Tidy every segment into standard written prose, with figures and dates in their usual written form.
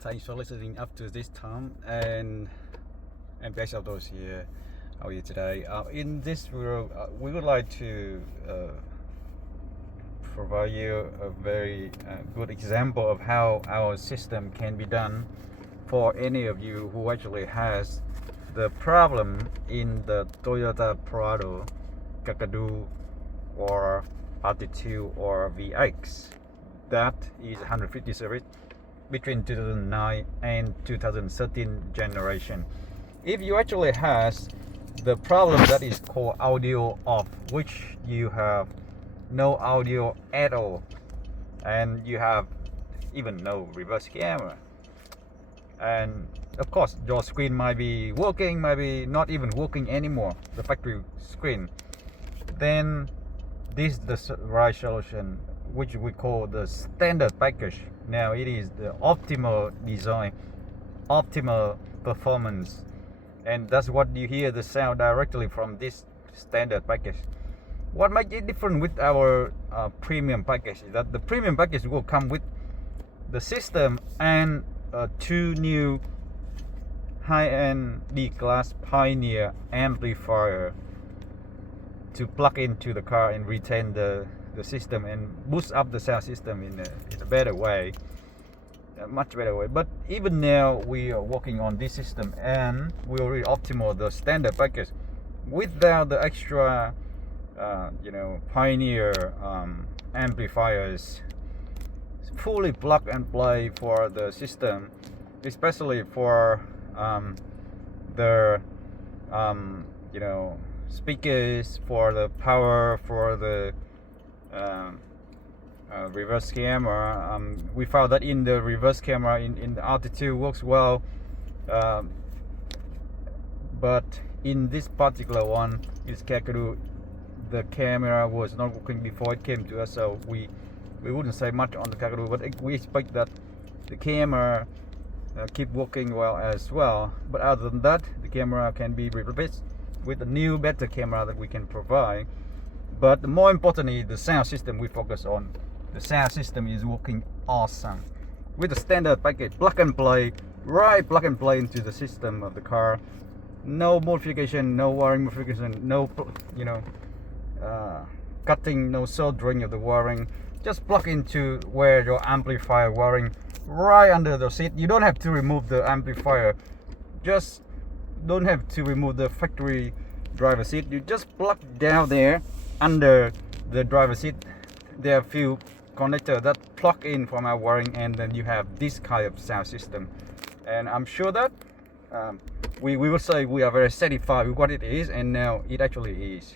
thanks for listening up to this time. And MPX AUTOS here. How are you today? In this video, we would like to provide you a very good example of how our system can be done for any of you who actually has the problem in the Toyota Prado KAKADU or Attitude or VX. That is 150 series between 2009 and 2013 generation. If you actually has the problem that is called audio off, which you have no audio at all, and you have even no reverse camera, and of course your screen might be working, might be not even working anymore, the factory screen, then this is the right solution, which we call the standard package. Now it is the optimal design, optimal performance, and that's what you hear the sound directly from this standard package. What makes it different with our premium package is that the premium package will come with the system and two new high-end D-class Pioneer amplifier to plug into the car and retain the system and boost up the sound system in a better way, a much better way. But even now we are working on this system and we already optimal the standard package without the extra Pioneer amplifiers, fully plug and play for the system, especially for the speakers, for the power, for the reverse camera. We found that in the reverse camera in the Attitude works well, but in this particular one, this KAKADU, the camera was not working before it came to us, so we wouldn't say much on the KAKADU, but we expect that the camera keep working well as well. But other than that, the camera can be replaced with a new better camera that we can provide. But more importantly, the sound system we focus on. The sound system is working awesome with the standard package, plug and play, right plug and play into the system of the car. No modification, no wiring modification, no cutting, no soldering of the wiring. Just plug into where your amplifier wiring, right under the seat. You don't have to remove the amplifier, just don't have to remove the factory driver seat. You just plug down there under the driver seat. There are a few connectors that plug in from our wiring, and then you have this kind of sound system. And I'm sure that we will say we are very satisfied with what it is, and now it actually is.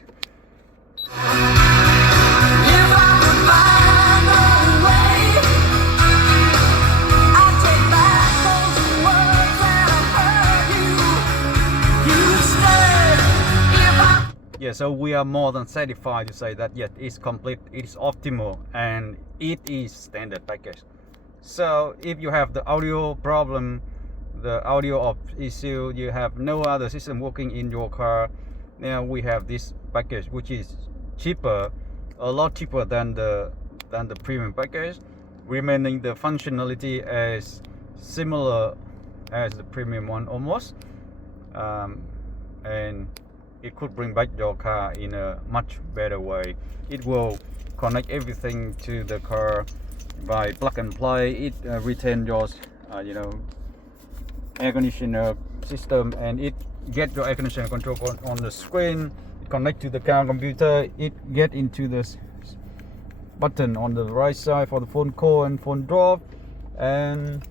Yeah, so we are more than satisfied to say that yes, it's complete, it's optimal, and it is standard package. So if you have the audio problem, the audio of issue, you have no other system working in your car, now we have this package which is cheaper, a lot cheaper than the premium package, remaining the functionality as similar as the premium one almost, and it could bring back your car in a much better way. It will connect everything to the car by plug and play. It retain your air conditioner system, and it get your air conditioner control on the screen. It connect to the car computer. It get into this button on the right side for the phone call and phone drop, and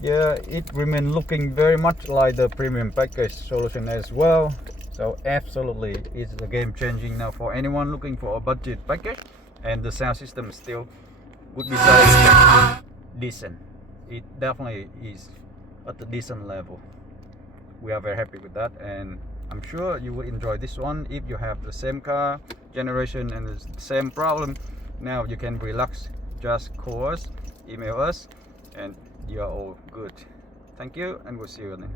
yeah, it remain looking very much like the premium package solution as well. So absolutely, it's a game changing now for anyone looking for a budget package, and the sound system still would be say decent. It definitely is at a decent level. We are very happy with that, and I'm sure you will enjoy this one. If you have the same car generation and the same problem, now you can relax, just call us, email us, and you are all good. Thank you, and we'll see you then.